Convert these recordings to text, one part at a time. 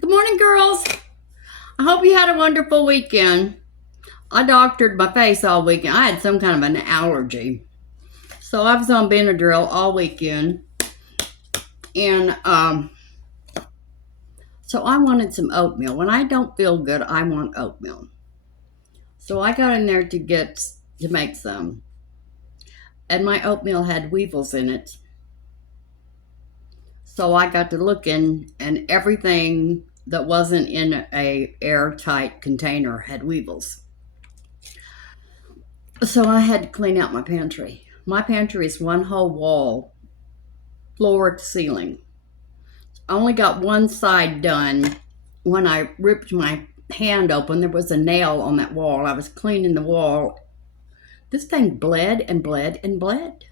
Good morning, girls. I hope you had a wonderful weekend. I doctored my face all weekend. I had some kind of an allergy. So I was on Benadryl all weekend. And so I wanted some oatmeal. When I don't feel good, I want oatmeal. So I got in there to make some. And my oatmeal had weevils in it. So I got to looking, and everything that wasn't in a airtight container had weevils. So I had to clean out my pantry. My pantry is one whole wall, floor to ceiling. I only got one side done. When I ripped my hand open, there was a nail on that wall. I was cleaning the wall. This thing bled and bled and bled.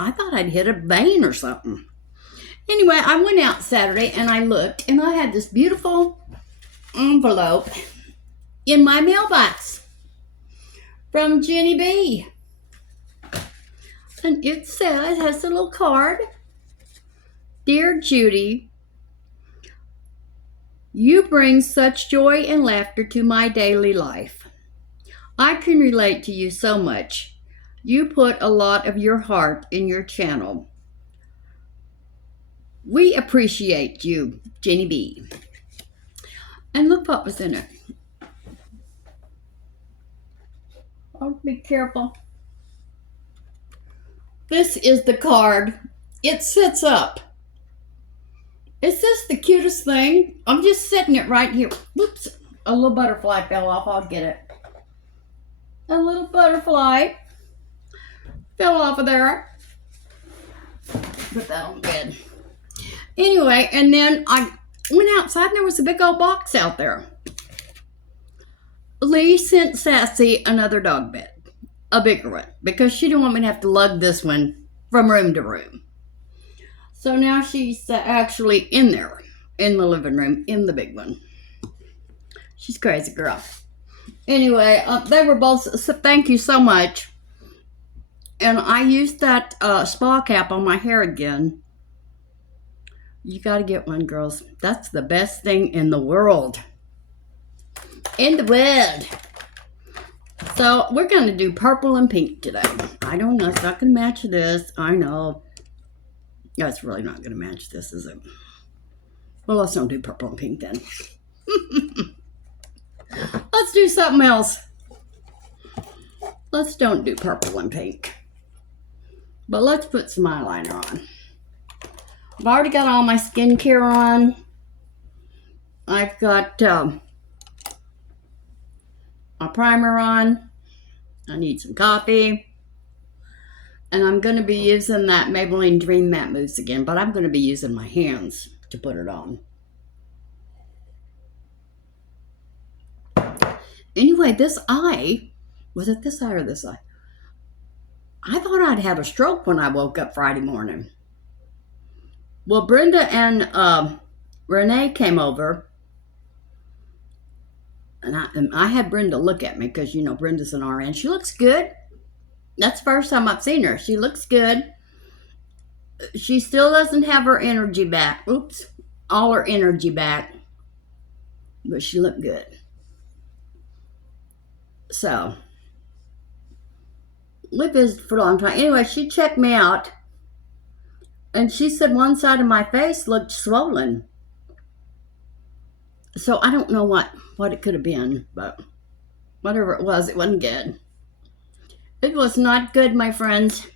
I thought I'd hit a vein or something. Anyway, I went out Saturday and I looked, and I had this beautiful envelope in my mailbox from Jenny B. And it has a little card. Dear Judy, you bring such joy and laughter to my daily life. I can relate to you so much. You put a lot of your heart in your channel. We appreciate you, Jenny B. And look what was in it. Oh, be careful. This is the card. It sits up. Is this the cutest thing? I'm just setting it right here. Whoops, a little butterfly fell off. I'll get it. A little butterfly fell off of there. Put that on bed. Anyway, and then I went outside and there was a big old box out there. Lee sent Sassy another dog bed, a bigger one, because she didn't want me to have to lug this one from room to room. So now she's actually in there, in the living room, in the big one. She's a crazy girl. Anyway, they were both, thank you so much. And I used that spa cap on my hair again. You got to get one, girls. That's the best thing in the world. In the world. So we're going to do purple and pink today. I don't know. It's not going to match this. I know. No, it's really not going to match this, is it? Well, let's don't do purple and pink then. Let's do something else. Let's don't do purple and pink. But let's put some eyeliner on. I've already got all my skincare on. I've got my primer on. I need some coffee. And I'm going to be using that Maybelline Dream Matte Mousse again, but I'm going to be using my hands to put it on. Anyway, this eye, was it this eye or this eye? I thought I'd had a stroke when I woke up Friday morning. Well, Brenda and Renee came over, and I had Brenda look at me because, you know, Brenda's an RN. She looks good. That's the first time I've seen her. She looks good. She still doesn't have her energy back. Oops. All her energy back. But she looked good. So, we visited for a long time. Anyway, she checked me out. And she said one side of my face looked swollen. So, I don't know what it could have been. But whatever it wasn't good. It was not good, my friends.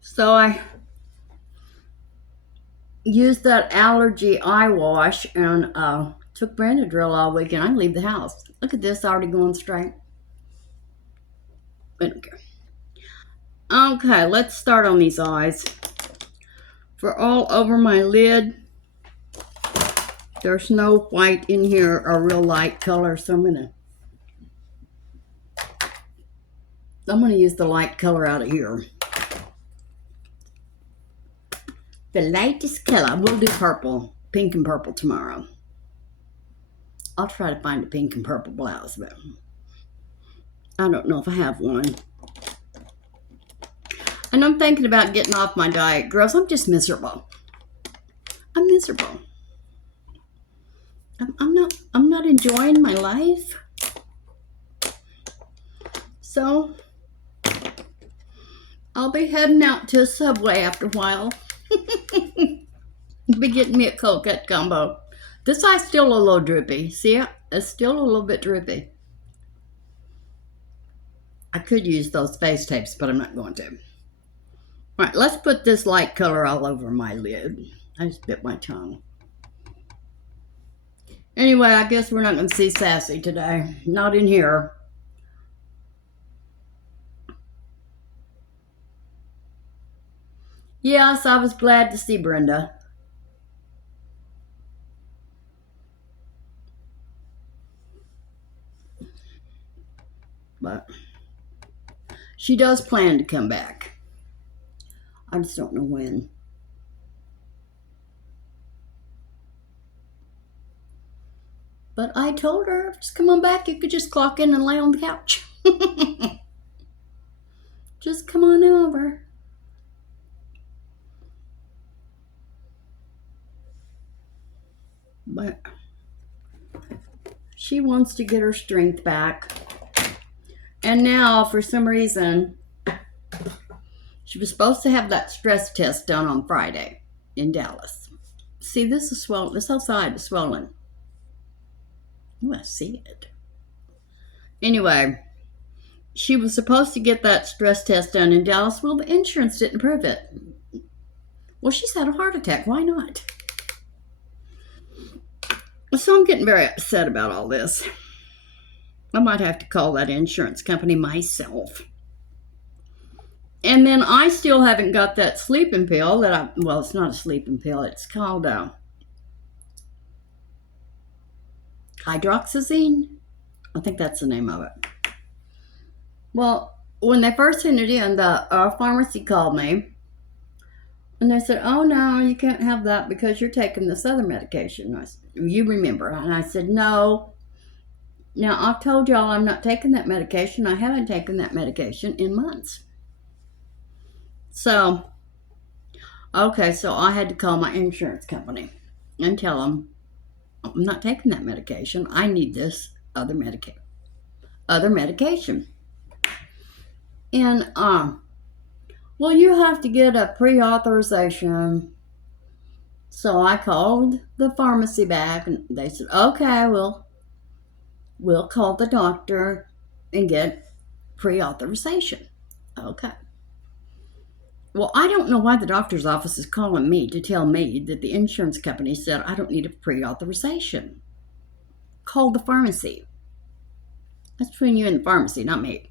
So I used that allergy eye wash and took Benadryl all weekend. I leave the house. Look at this, already going straight. I don't care. Okay, let's start on these eyes. For all over my lid, there's no white in here or real light color, so I'm gonna use the light color out of here. The lightest color. We'll do purple, pink and purple tomorrow. I'll try to find a pink and purple blouse, but I don't know if I have one. And I'm thinking about getting off my diet. Girls, I'm just miserable. I'm miserable. I'm not enjoying my life. So I'll be heading out to a Subway after a while. Be getting me a cold cut combo. This eye's still a little droopy. See it? It's still a little bit droopy. I could use those face tapes, but I'm not going to. All right, let's put this light color all over my lid. I just bit my tongue. Anyway, I guess we're not going to see Sassy today. Not in here. Yes, I was glad to see Brenda. But she does plan to come back. I just don't know when. But I told her, just come on back. You could just clock in and lay on the couch. Just come on over. But she wants to get her strength back. And now, for some reason, she was supposed to have that stress test done on Friday in Dallas. See, this is swollen. This whole side is swollen. You I see it. Anyway, she was supposed to get that stress test done in Dallas. Well, the insurance didn't approve it. Well, she's had a heart attack. Why not? So I'm getting very upset about all this. I might have to call that insurance company myself. And then I still haven't got that sleeping pill that well, it's not a sleeping pill. It's called hydroxyzine. I think that's the name of it. Well, when they first sent it in, the pharmacy called me. And they said, oh, no, you can't have that because you're taking this other medication. I said, you remember. And I said, no. Now, I've told y'all I'm not taking that medication. I haven't taken that medication in months. So, okay, so I had to call my insurance company and tell them I'm not taking that medication. I need this other medication. And, well, you have to get a pre-authorization. So I called the pharmacy back and they said, okay, we'll call the doctor and get pre-authorization. Okay. Well, I don't know why the doctor's office is calling me to tell me that the insurance company said I don't need a pre-authorization. Call the pharmacy. That's between you and the pharmacy, not me.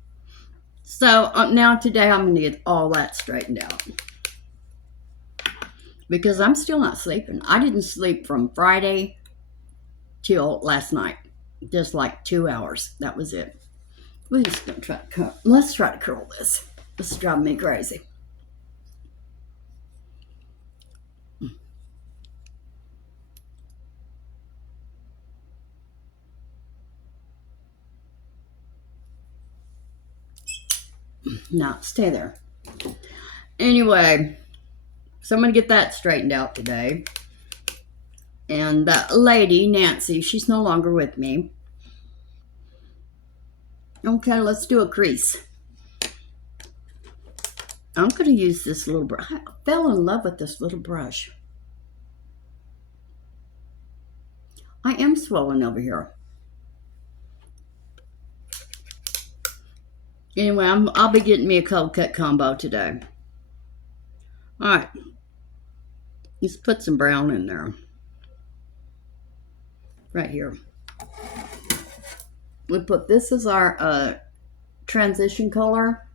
So now today I'm going to get all that straightened out. Because I'm still not sleeping. I didn't sleep from Friday till last night. Just like 2 hours. That was it. We're just going to try to curl. Let's try to curl this. This is driving me crazy. No, stay there. Anyway, so I'm going to get that straightened out today. And that lady, Nancy, she's no longer with me. Okay, let's do a crease. I'm going to use this little brush. I fell in love with this little brush. I am swollen over here. Anyway, I'll be getting me a cold cut combo today. All right. Let's put some brown in there. Right here. We put this as our transition color.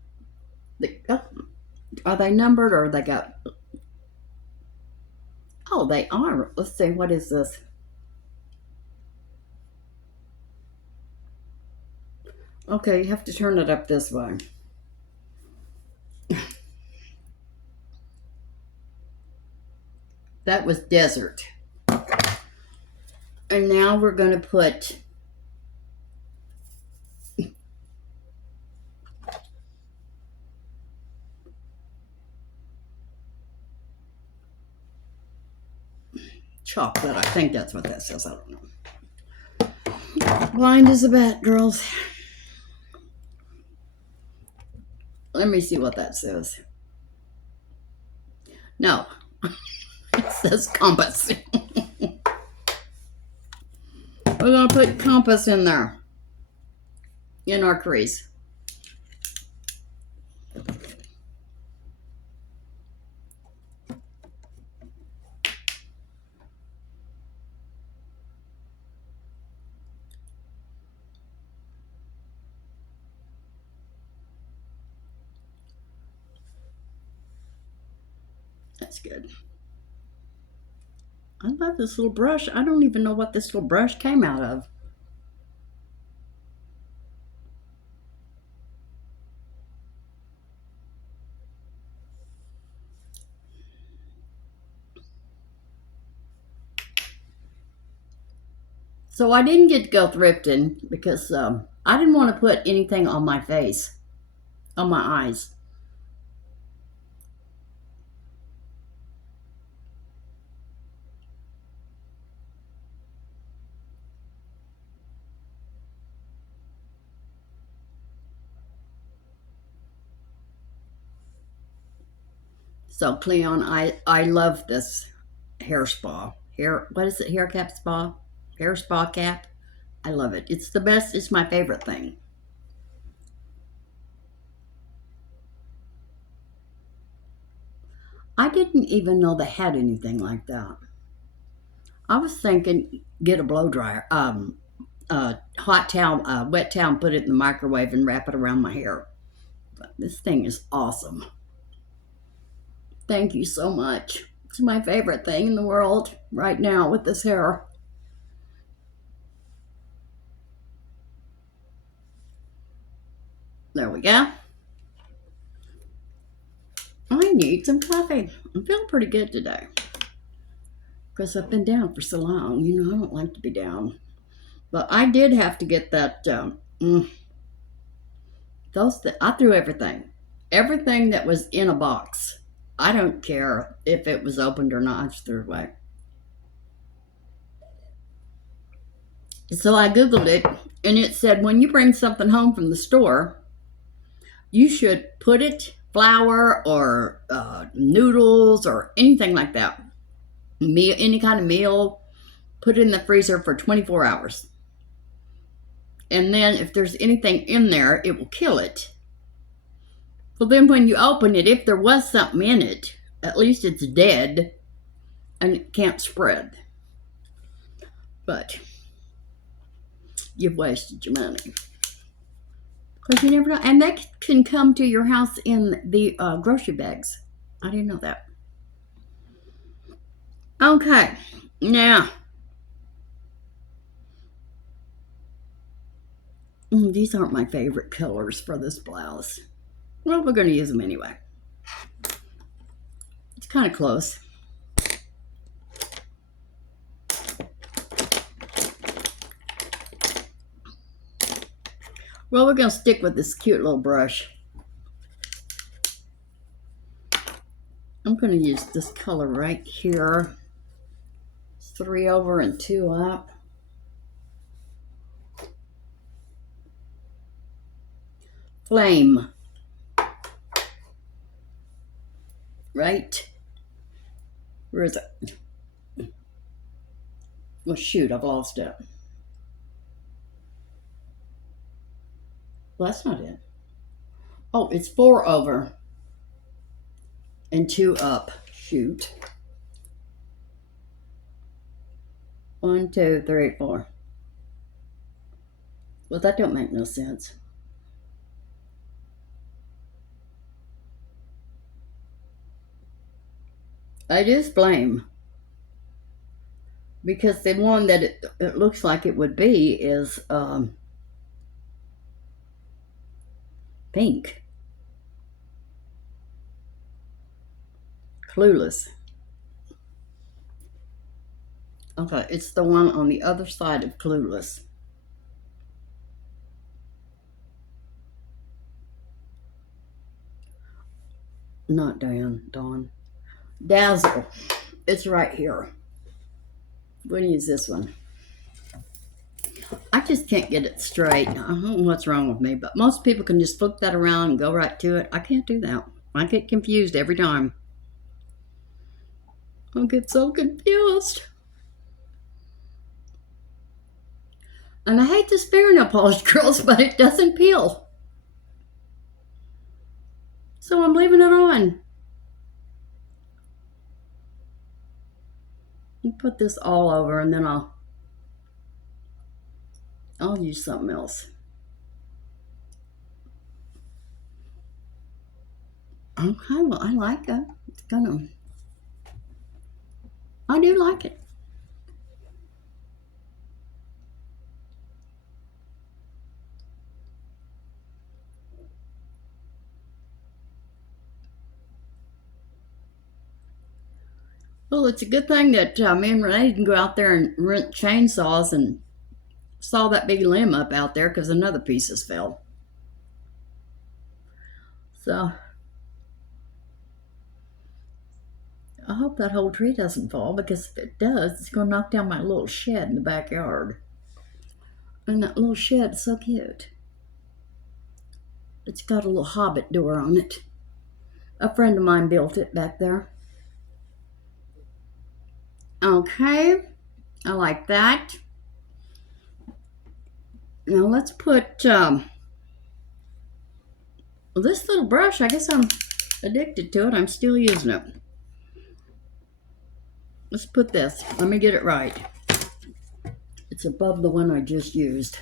Are they numbered or they got... Oh, they are. Let's see. What is this? Okay, you have to turn it up this way. That was desert. And now we're going to put chocolate. I think that's what that says. I don't know. Blind as a bat, girls. Let me see what that says. No. It says compass. We're going to put compass in there. In our crease. That's good. I love this little brush. I don't even know what this little brush came out of. So I didn't get to go thrifting because I didn't want to put anything on my face, on my eyes. So Cleon, I love this hair spa. What is it? Hair cap spa? Hair spa cap? I love it. It's the best. It's my favorite thing. I didn't even know they had anything like that. I was thinking get a blow dryer, hot towel, wet towel, and put it in the microwave and wrap it around my hair. But this thing is awesome. Thank you so much. It's my favorite thing in the world right now with this hair. There we go. I need some coffee. I'm feeling pretty good today. Because I've been down for so long. You know, I don't like to be down. But I did have to get that, I threw everything. Everything that was in a box. I don't care if it was opened or not. I just threw it away. So I Googled it, and it said when you bring something home from the store, you should put it, flour or noodles or anything like that, any kind of meal, put it in the freezer for 24 hours. And then if there's anything in there, it will kill it. Well, then when you open it, if there was something in it, at least it's dead and it can't spread. But you've wasted your money. Because you never know. And they can come to your house in the grocery bags. I didn't know that. Okay. Now. These aren't my favorite colors for this blouse. Well, we're going to use them anyway. It's kind of close. Well, we're going to stick with this cute little brush. I'm going to use this color right here. 3 over and 2 up. Flame. Right? Where is it? Well, shoot, I've lost it. Well, that's not it. Oh, it's 4 over and 2 up. Shoot. 1, 2, 3, 4. Well, that don't make no sense. It is flame. Because the one that it looks like it would be is pink. Clueless. Okay, it's the one on the other side of Clueless. Not Dawn. Dazzle. It's right here. I'm going to use this one. I just can't get it straight. I don't know what's wrong with me, but most people can just flip that around and go right to it. I can't do that. I get confused every time. I get so confused. And I hate this fingernail polish, girls, but it doesn't peel. So I'm leaving it on. You put this all over and then I'll use something else. Okay, well, I like it. I do like it. Well, it's a good thing that me and Renee didn't go out there and rent chainsaws and saw that big limb up out there because another pieces fell. So I hope that whole tree doesn't fall, because if it does, it's going to knock down my little shed in the backyard. And that little shed is so cute. It's got a little hobbit door on it. A friend of mine built it back there. Okay, I like that. Now let's put this little brush. I guess I'm addicted to it. I'm still using it. Let's put this. Let me get it right. It's above the one I just used.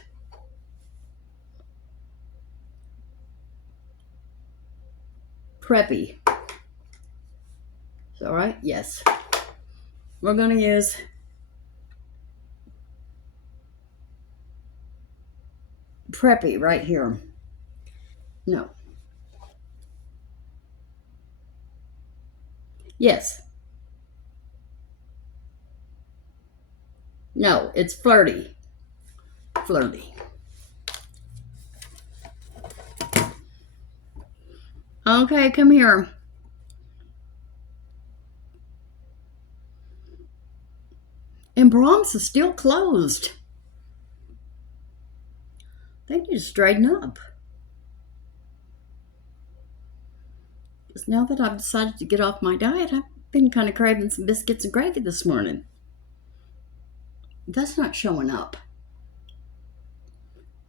Preppy. Is that right? Yes. We're going to use Preppy right here. No. Yes. No, it's Flirty. Flirty. Okay, come here. And Brahms is still closed. They need to straighten up. Because now that I've decided to get off my diet, I've been kind of craving some biscuits and gravy this morning. That's not showing up.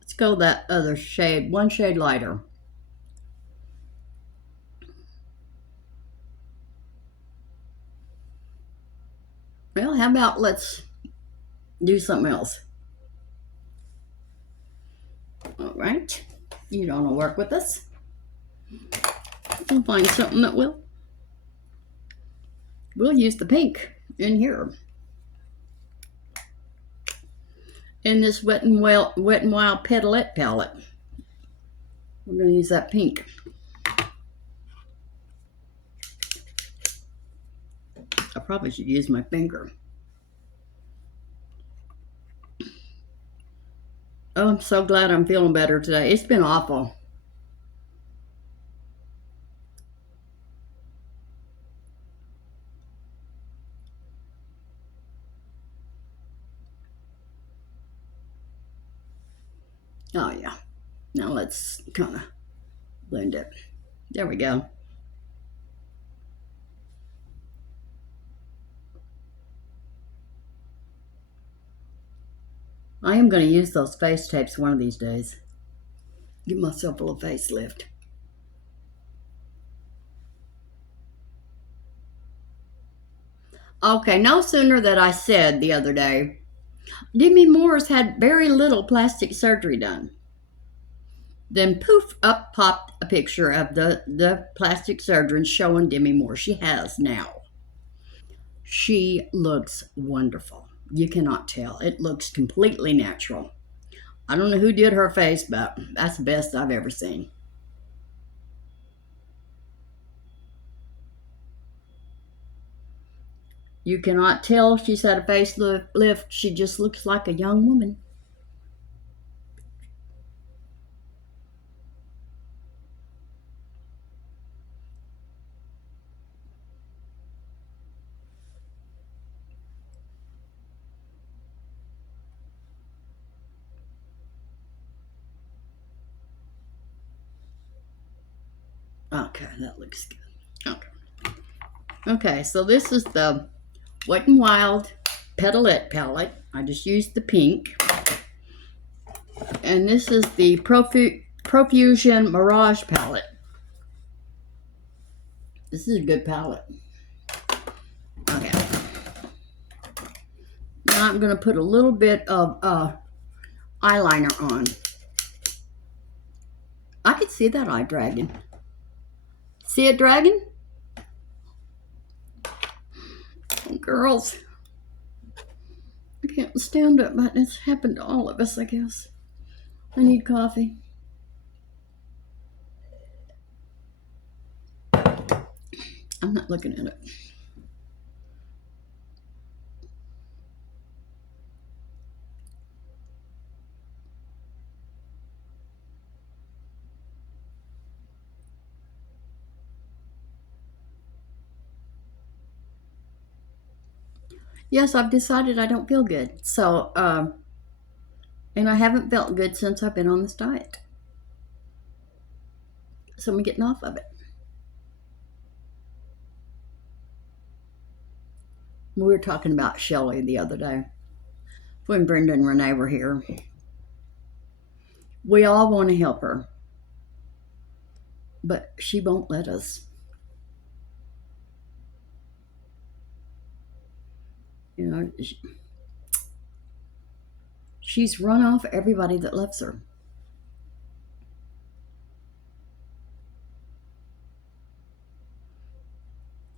Let's go that other shade, one shade lighter. Well, how about let's do something else? All right. You don't want to work with us? We'll find something that will. We'll use the pink in here. In this Wet n Wild Petalette palette. We're going to use that pink. I probably should use my finger. Oh, I'm so glad I'm feeling better today. It's been awful. Oh, yeah. Now let's kind of blend it. There we go. I am going to use those face tapes one of these days. Give myself a little facelift. Okay, no sooner that I said the other day, Demi Moore's had very little plastic surgery done. Then poof, up popped a picture of the plastic surgeon showing Demi Moore. She has now. She looks wonderful. You cannot tell. It looks completely natural. I don't know who did her face, but that's the best I've ever seen. You cannot tell she's had a facelift. She just looks like a young woman. Okay, that looks good. Okay. Okay, so this is the Wet n Wild Petalette palette. I just used the pink. And this is the Profusion Mirage palette. This is a good palette. Okay. Now I'm going to put a little bit of eyeliner on. I can see that eye dragging. See it dragging? Oh, girls. I can't stand it, but it's happened to all of us, I guess. I need coffee. I'm not looking at it. Yes, I've decided I don't feel good. So, and I haven't felt good since I've been on this diet. So I'm getting off of it. We were talking about Shelly the other day when Brenda and Renee were here. We all want to help her, but she won't let us. You know, she's run off everybody that loves her.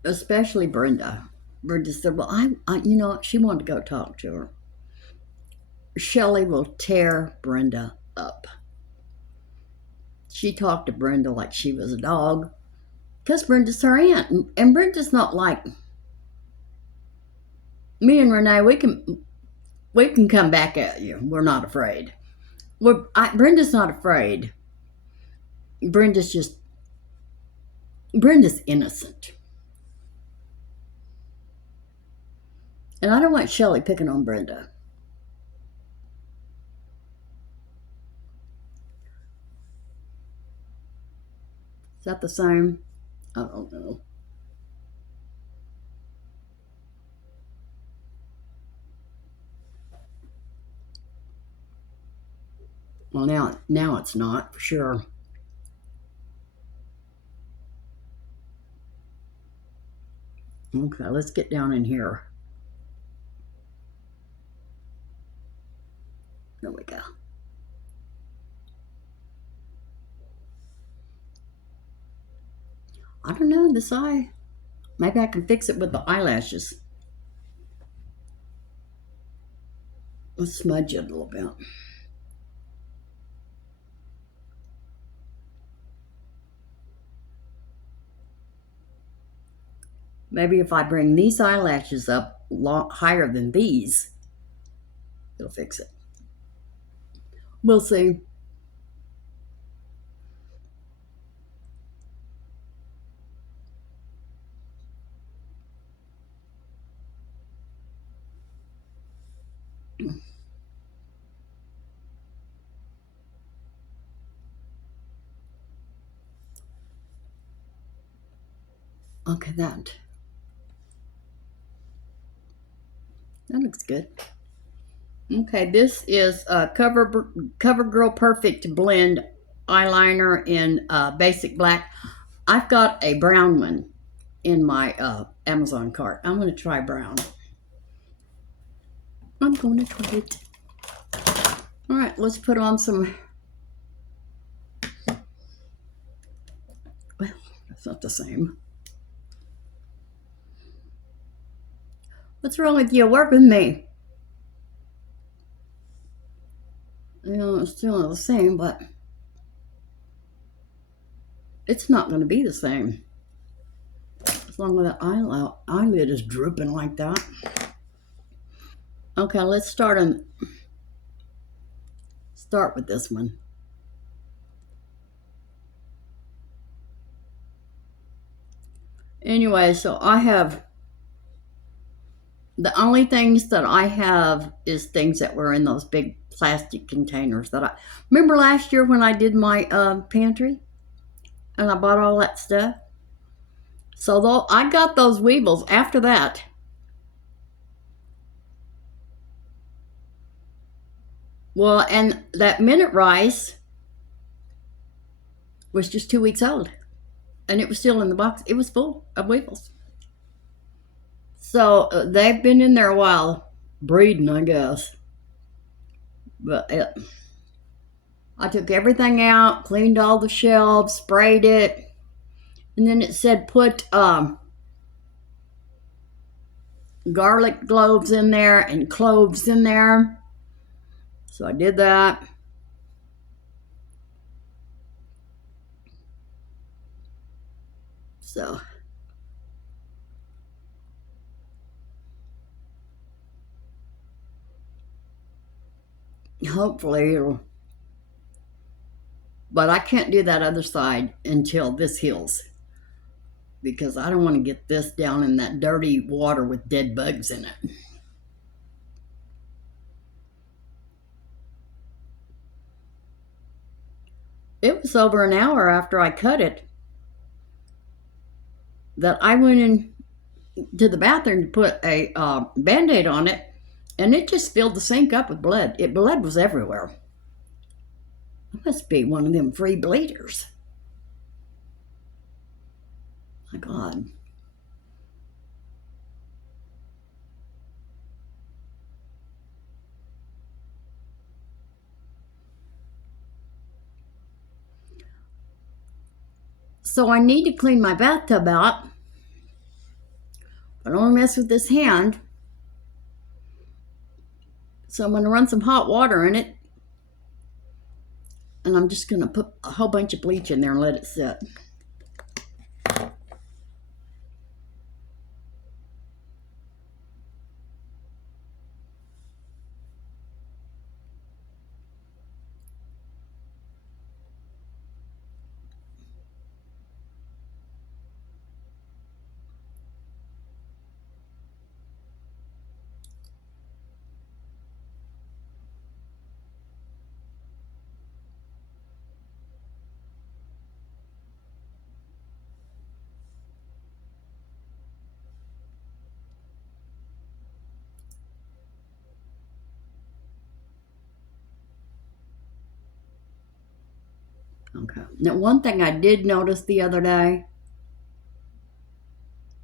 Especially Brenda. Brenda said, well, you know, she wanted to go talk to her. Shelly will tear Brenda up. She talked to Brenda like she was a dog because Brenda's her aunt. And Brenda's not like me and Renee. We can come back at you. We're not afraid. Brenda's not afraid. Brenda's innocent. And I don't want Shelly picking on Brenda. Is that the same? I don't know. Well, now it's not for sure. Okay, let's get down in here. There we go. I don't know, this eye. Maybe I can fix it with the eyelashes. Let's smudge it a little bit. Maybe if I bring these eyelashes up higher than these, it'll fix it. We'll see. Okay, that looks good. Okay, this is Covergirl Perfect Blend eyeliner in basic black. I've got a brown one in my Amazon cart. I'm going to try brown. I'm going to try it. All right, let's put on some. Well, that's not the same. What's wrong with you? Work with me. You know, it's still not the same, but it's not going to be the same as long as that eyelid is drooping like that. Okay, let's start with this one. Anyway, so I have the only things that I have is things that were in those big plastic containers that I remember last year when I did my pantry. and I bought all that stuff. So though I got those weebles after that. Well, and that minute rice was just 2 weeks old. And it was still in the box. It was full of weevils. So they've been in there a while, breeding, I guess. But I took everything out, cleaned all the shelves, sprayed it, and then it said put garlic cloves in there and cloves in there. So I did that. So hopefully it'll, but I can't do that other side until this heals, because I don't want to get this down in that dirty water with dead bugs in it. It was over an hour after I cut it that I went in to the bathroom to put a Band-Aid on it, and it just filled the sink up with blood. Blood was everywhere. It must be one of them free bleeders. My God. So I need to clean my bathtub out. I don't want to mess with this hand. So I'm going to run some hot water in it. And I'm just going to put a whole bunch of bleach in there and let it sit. Okay. Now, one thing I did notice the other day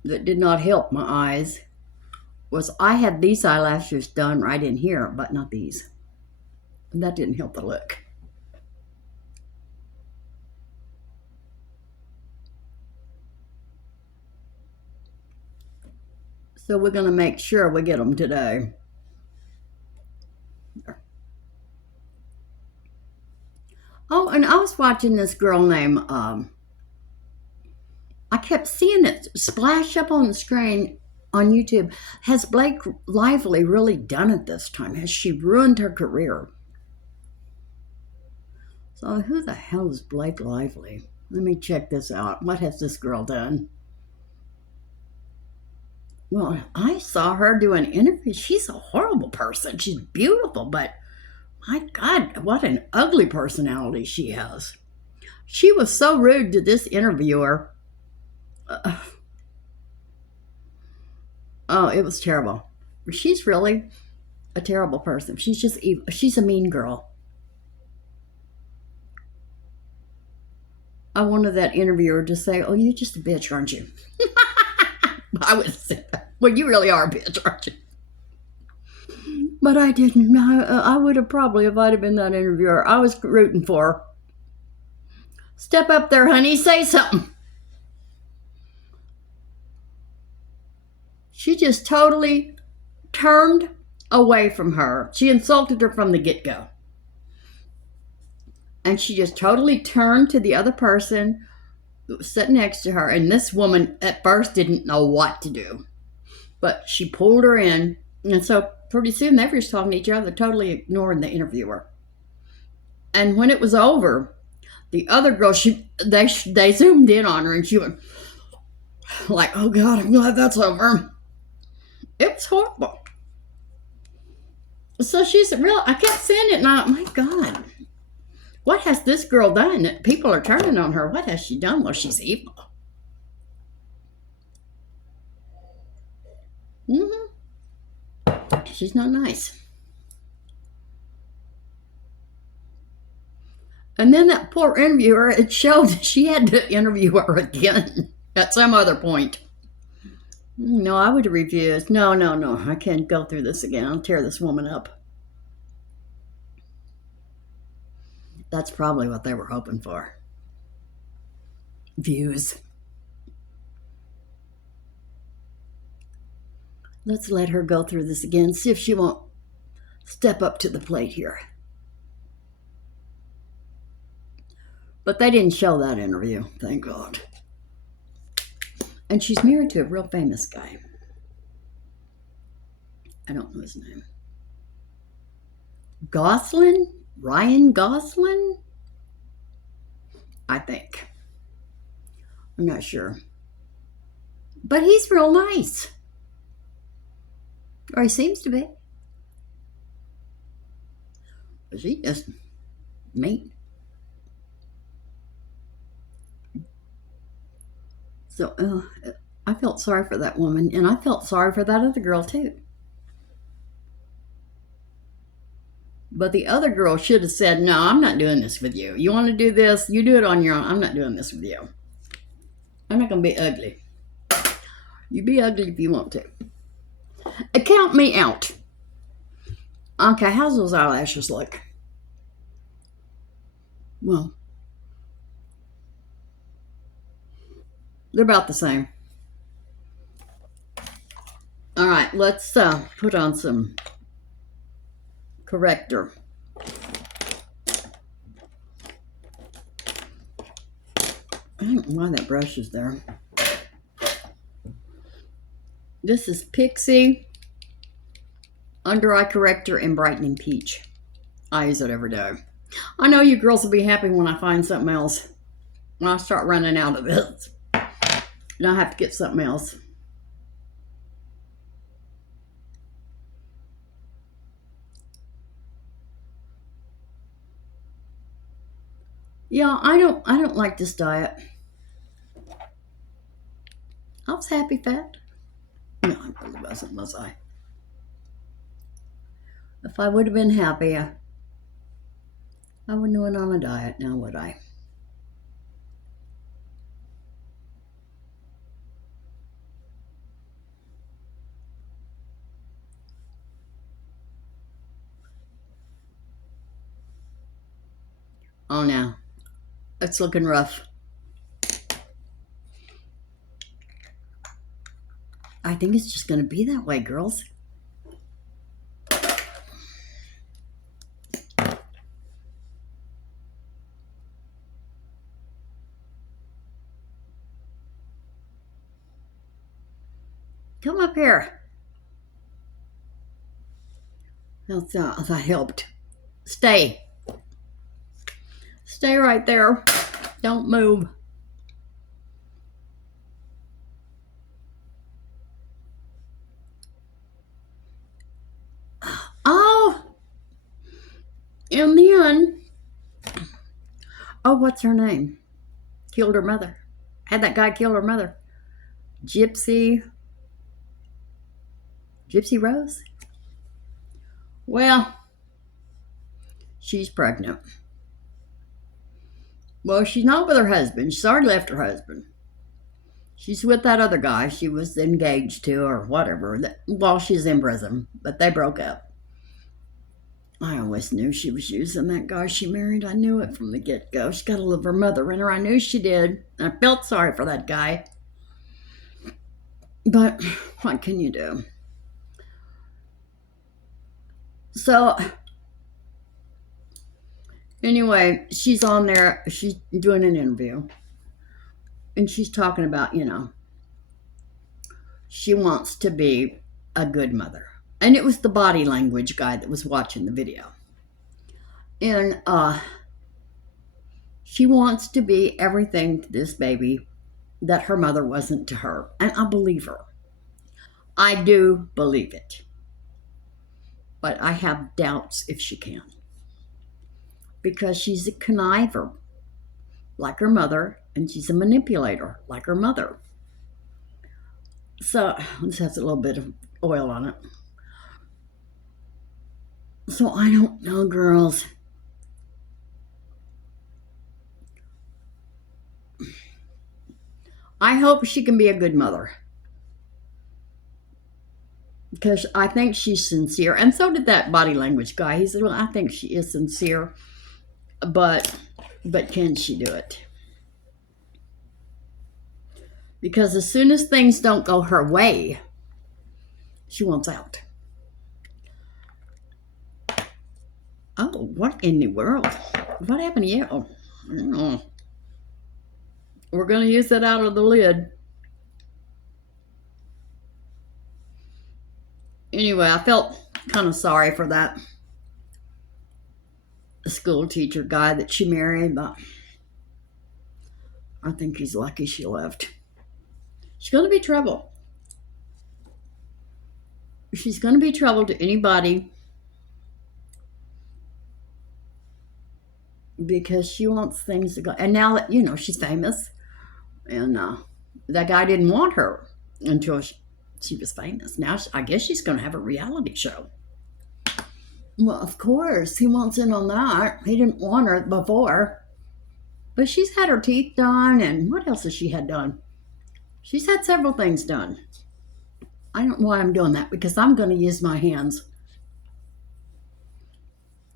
that did not help my eyes was I had these eyelashes done right in here, but not these. And that didn't help the look. So we're going to make sure we get them today. Oh, and I was watching this girl named, I kept seeing it splash up on the screen on YouTube. Has Blake Lively really done it this time? Has she ruined her career? So who the hell is Blake Lively? Let me check this out. What has this girl done? Well, I saw her do an interview. She's a horrible person. She's beautiful, but my God, what an ugly personality she has. She was so rude to this interviewer. Oh, it was terrible. She's really a terrible person. She's just evil. She's a mean girl. I wanted that interviewer to say, "Oh, you're just a bitch, aren't you?" I would say, "Well, you really are a bitch, aren't you?" But I didn't. I would have probably, if I'd have been that interviewer. I was rooting for her. Step up there, honey. Say something. She just totally turned away from her. She insulted her from the get-go. And she just totally turned to the other person who was sitting next to her. And this woman at first didn't know what to do. But she pulled her in. And so pretty soon they were just talking to each other, totally ignoring the interviewer. And when it was over, the other girl, they zoomed in on her and she went like, "Oh God, I'm glad that's over." It was horrible. So she's real. I kept saying it, and my God. What has this girl done that people are turning on her? What has she done? Well, she's evil. She's not nice. And then that poor interviewer, it showed she had to interview her again at some other point. No, I would have refused. No, I can't go through this again. I'll tear this woman up. That's probably what they were hoping for. Views. Let's let her go through this again, see if she won't step up to the plate here. But they didn't show that interview, thank God. And she's married to a real famous guy. I don't know his name. Gosling? Ryan Gosling? I think. I'm not sure. But he's real nice. Or he seems to be. Is he just mean? So I felt sorry for that woman, and I felt sorry for that other girl too. But the other girl should have said, no, I'm not doing this with you. You want to do this? You do it on your own. I'm not doing this with you. I'm not going to be ugly. You be ugly if you want to. Count me out. Okay, how's those eyelashes look? Well, they're about the same. All right, let's put on some Corrector. I don't know why that brush is there. This is Pixi Under Eye Corrector and Brightening Peach. I use it every day. I know you girls will be happy when I find something else. When I start running out of this. And I have to get something else. Yeah, I don't like this diet. I was happy fat. No, I really wasn't, was I? If I would have been happy, I wouldn't have went on a diet now, would I? Oh, no. It's looking rough. I think it's just going to be that way, girls. Come up here. That helped. Stay. Stay right there. Don't move. Oh! And then, oh, what's her name? Killed her mother. Had that guy kill her mother. Gypsy Rose? Well, she's pregnant. Well, she's not with her husband. She's already left her husband. She's with that other guy she was engaged to or whatever while she's in prison. But they broke up. I always knew she was using that guy she married. I knew it from the get-go. She's got to love her mother in her. I knew she did. I felt sorry for that guy. But what can you do? So, anyway, she's on there. She's doing an interview. And she's talking about, she wants to be a good mother. And it was the body language guy that was watching the video. And she wants to be everything to this baby that her mother wasn't to her. And I believe her. I do believe it. But I have doubts if she can. because she's a conniver like her mother, and she's a manipulator like her mother. So this has a little bit of oil on it. So I don't know, girls. I hope she can be a good mother, because I think she's sincere, and so did that body language guy. He said, well, I think she is sincere, but can she do it? Because as soon as things don't go her way, she wants out. Oh, what in the world? What happened to you? Oh, I don't know. We're going to use that out of the lid. Anyway, I felt kind of sorry for that school teacher guy that she married, but I think he's lucky she left. She's going to be trouble. She's going to be trouble to anybody because she wants things to go. And now that, you know, she's famous, and that guy didn't want her until she was famous. Now I guess she's going to have a reality show. Well, of course, he wants in on that. He didn't want her before. But she's had her teeth done, and what else has she had done? She's had several things done. I don't know why I'm doing that, because I'm going to use my hands.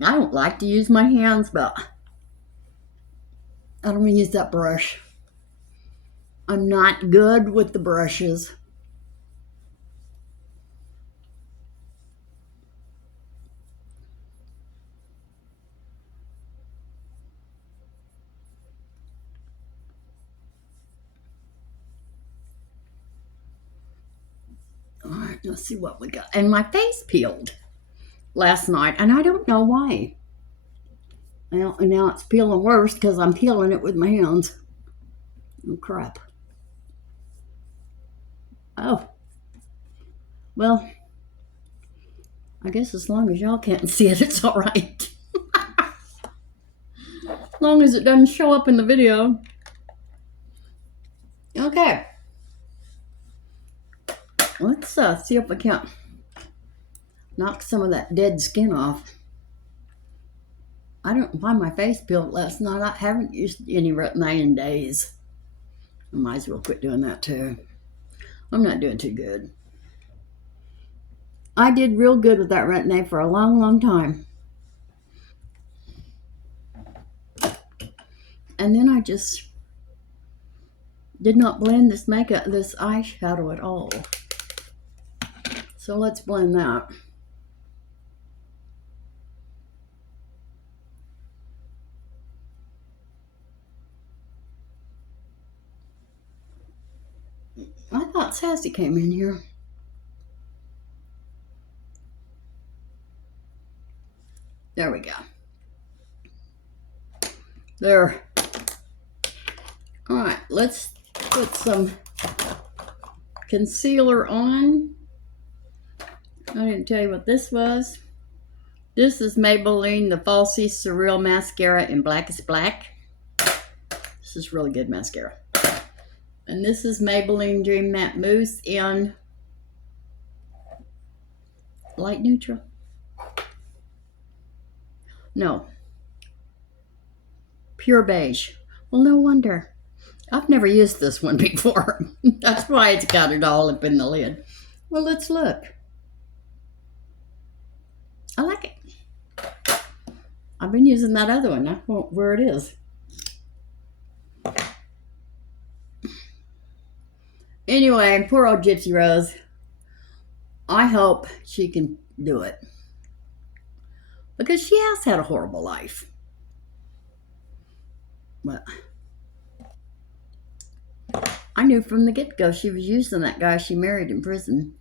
I don't like to use my hands, but I don't want to use that brush. I'm not good with the brushes. All right, let's see what we got. And my face peeled last night, and I don't know why. Well, and now it's peeling worse because I'm peeling it with my hands. Oh, crap. Oh. Well, I guess as long as y'all can't see it, it's all right. As long as it doesn't show up in the video. Okay. Let's see if we can't knock some of that dead skin off. I don't know why my face peeled last night. I haven't used any retin-A in days. I might as well quit doing that too. I'm not doing too good. I did real good with that retin-A for a long, long time. And then I just did not blend this makeup, this eyeshadow at all. So let's blend that. I thought Sassy came in here. There we go. There. All right, let's put some concealer on. I didn't tell you what this was. This is Maybelline, the Falsies Surreal Mascara in Blackest Black. This is really good mascara. And this is Maybelline Dream Matte Mousse in light neutral. No. Pure beige. Well, no wonder. I've never used this one before. That's why it's got it all up in the lid. Well, let's look. I like it. I've been using that other one. I don't know where it is. Anyway, poor old Gypsy Rose. I hope she can do it. Because she has had a horrible life. But I knew from the get-go she was using that guy she married in prison.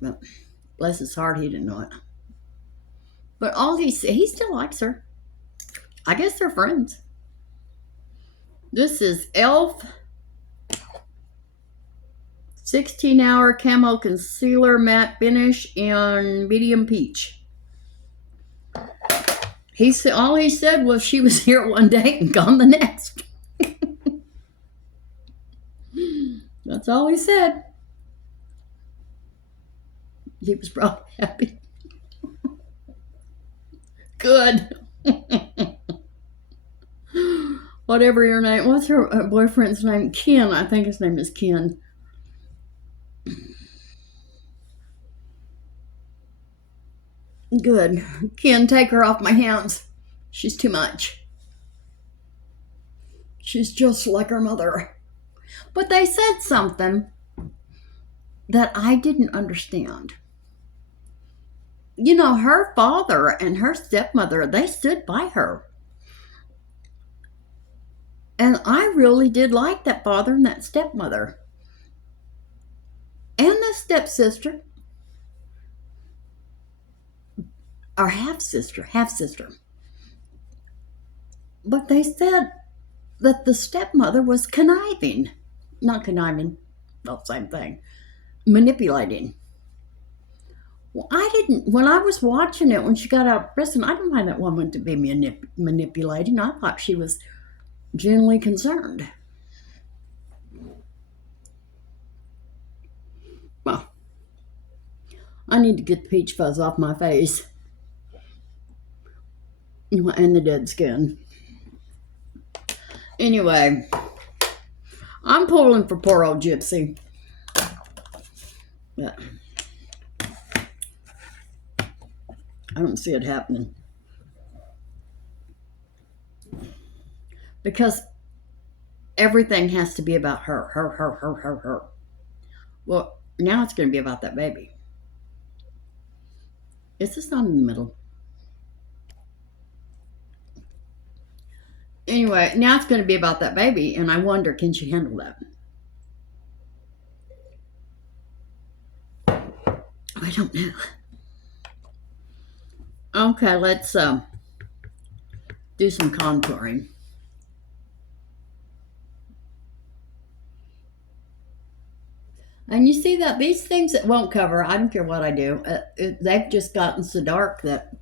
But bless his heart, he didn't know it. But all he still likes her. I guess they're friends. This is e.l.f. 16-hour Camo Concealer Matte Finish in Medium Peach. All he said was she was here one day and gone the next. That's all he said. He was probably happy. Good. Whatever your name. What's her boyfriend's name? Ken. I think his name is Ken. Good. Ken, take her off my hands. She's too much. She's just like her mother. But they said something that I didn't understand. You know, her father and her stepmother, they stood by her. And I really did like that father and that stepmother. And the stepsister. Or half-sister. But they said that the stepmother was conniving. Not conniving. Well, same thing. Manipulating. Well, when I was watching it when she got out of prison, I didn't find that woman to be manipulating. I thought she was genuinely concerned. Well, I need to get the peach fuzz off my face. And the dead skin. Anyway, I'm pulling for poor old Gypsy. But I don't see it happening. Because everything has to be about her. Well, now it's going to be about that baby. It's just not in the middle. Anyway, now it's going to be about that baby, and I wonder, can she handle that? I don't know. Okay, let's do some contouring. And you see that these things that won't cover, I don't care what I do, they've just gotten so dark that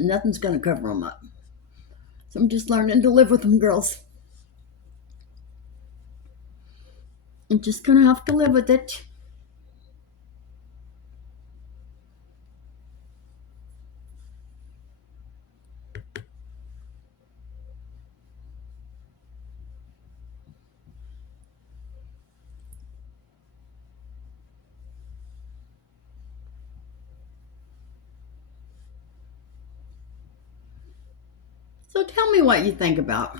nothing's going to cover them up. So I'm just learning to live with them, girls. I'm just going to have to live with it. So tell me what you think about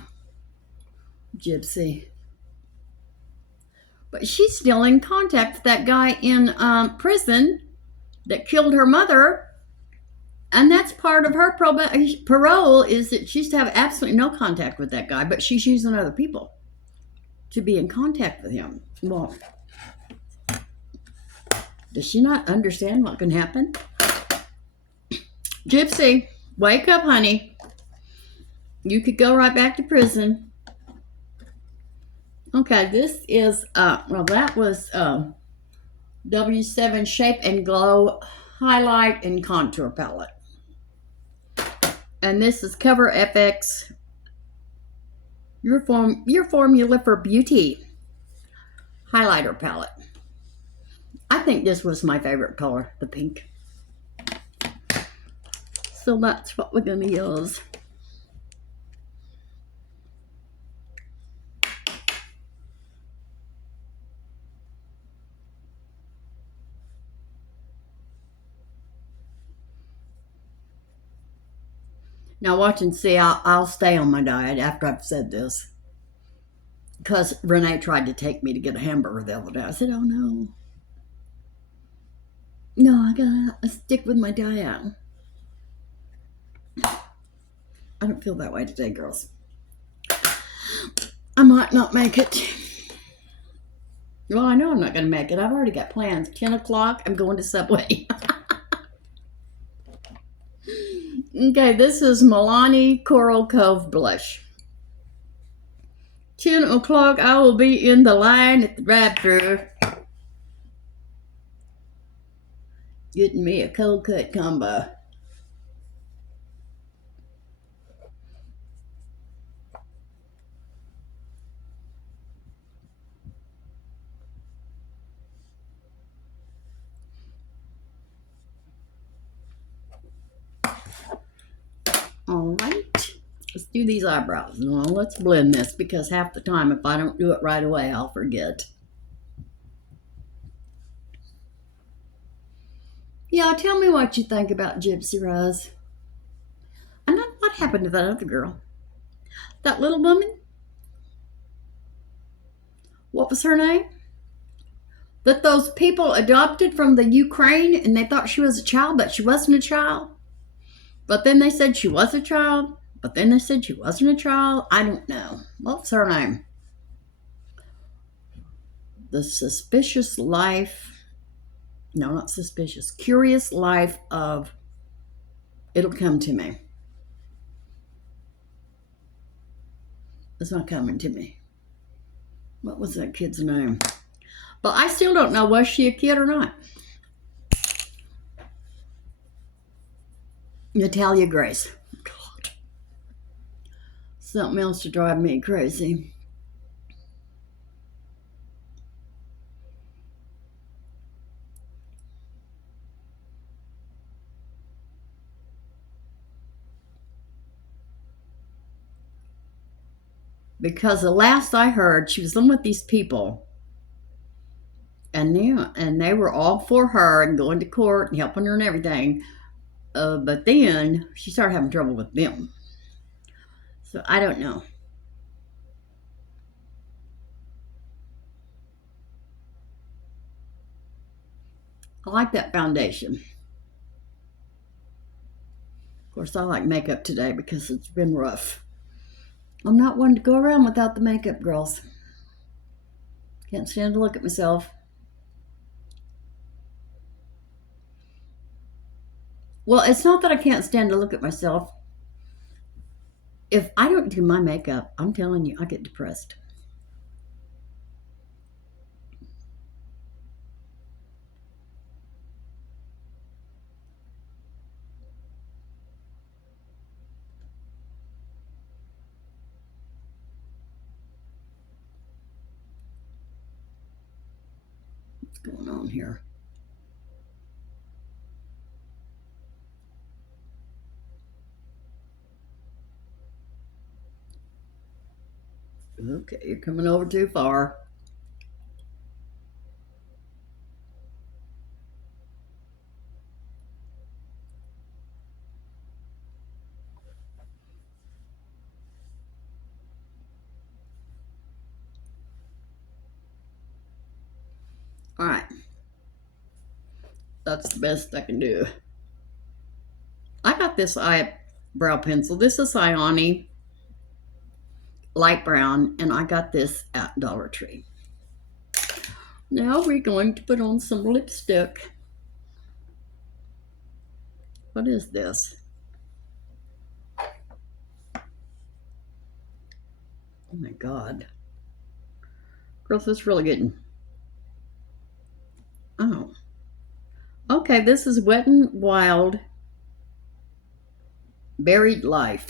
Gypsy. But she's still in contact with that guy in prison that killed her mother. And that's part of her parole, is that she's to have absolutely no contact with that guy, but she's using other people to be in contact with him. Well, does she not understand what can happen? Gypsy, wake up, honey. You could go right back to prison. Okay, this is, well, that was W7 Shape and Glow Highlight and Contour Palette. And this is Cover FX, your formula for beauty highlighter palette. I think this was my favorite color, the pink. So that's what we're going to use. Now watch and see, I'll stay on my diet after I've said this. Because Renee tried to take me to get a hamburger the other day. I said, oh no. No, I gotta stick with my diet. I don't feel that way today, girls. I might not make it. Well, I know I'm not gonna make it. I've already got plans. 10 o'clock, I'm going to Subway. Okay, this is Milani Coral Cove Blush. 10 o'clock, I will be in the line at the drive-thru getting me a cold cut combo. All right. Let's do these eyebrows. Now let's blend this because half the time if I don't do it right away, I'll forget. Yeah, tell me what you think about Gypsy Rose. And then what happened to that other girl? That little woman? What was her name? That those people adopted from the Ukraine and they thought she was a child, but she wasn't a child. But then they said she was a child. But then they said she wasn't a child. I don't know. What's her name? The Suspicious Life. No, not suspicious. Curious Life of. It'll come to me. It's not coming to me. What was that kid's name? But I still don't know, was she a kid or not? Natalia Grace. God. Something else to drive me crazy. Because the last I heard, she was living with these people. And they were all for her and going to court and helping her and everything. But then she started having trouble with them. So I don't know. I like that foundation. Of course, I like makeup today because it's been rough. I'm not one to go around without the makeup, girls. Can't stand to look at myself. Well, it's not that I can't stand to look at myself. If I don't do my makeup, I'm telling you, I get depressed. What's going on here? Okay, you're coming over too far. All right. That's the best I can do. I got this eyebrow pencil. This is Ioni light brown, and I got this at Dollar Tree. Now we're going to put on some lipstick. What is this? Oh my God. Girls, this is really getting. Oh. Okay, this is Wet n Wild Berried Life.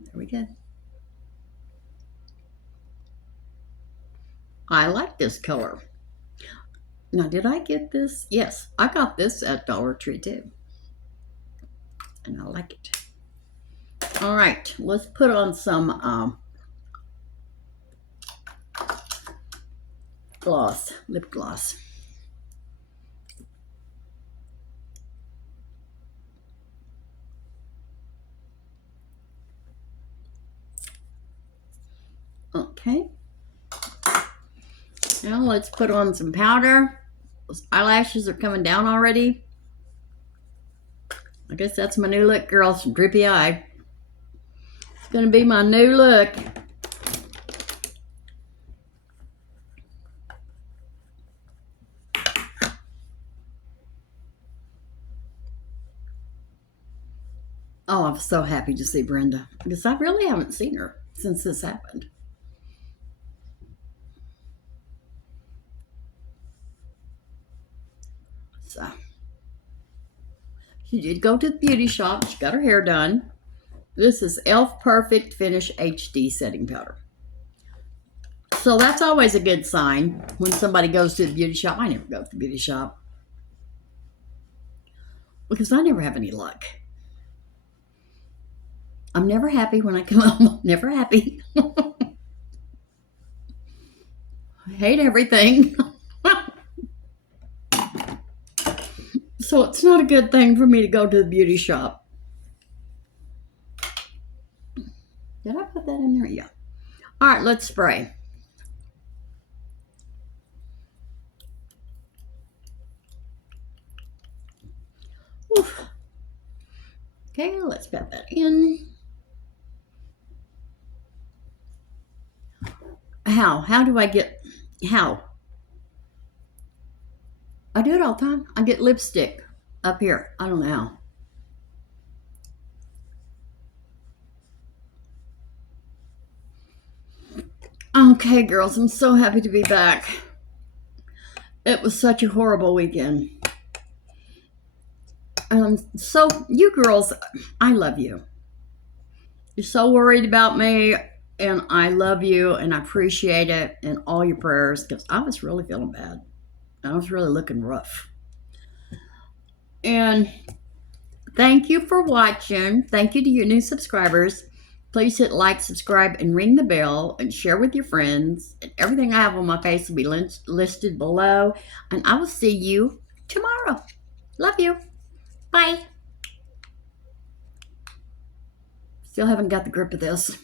There we go. I like this color. Now, did I get this? Yes, I got this at Dollar Tree too. And I like it. All right, let's put on some gloss, lip gloss. Okay. Now let's put on some powder. Those eyelashes are coming down already. I guess that's my new look, girls. Drippy eye. It's going to be my new look. was so happy to see Brenda because I really haven't seen her since this happened. So she did go to the beauty shop. She got her hair done. This is e.l.f. Perfect Finish HD Setting Powder. So that's always a good sign when somebody goes to the beauty shop. I never go to the beauty shop because I never have any luck. I'm never happy when I come home. I'm never happy. I hate everything. So it's not a good thing for me to go to the beauty shop. Did I put that in there? Yeah. All right, let's spray. Oof. Okay, let's put that in. How do I get, how? I do it all the time. I get lipstick up here. I don't know how. Okay, girls, I'm so happy to be back. It was such a horrible weekend. So you girls, I love you. You're so worried about me, and I love you, and I appreciate it, and all your prayers, because I was really feeling bad. I was really looking rough. And thank you for watching. Thank you to your new subscribers. Please hit like, subscribe, and ring the bell, and share with your friends. And everything I have on my face will be listed below. And I will see you tomorrow. Love you. Bye. Still haven't got the grip of this.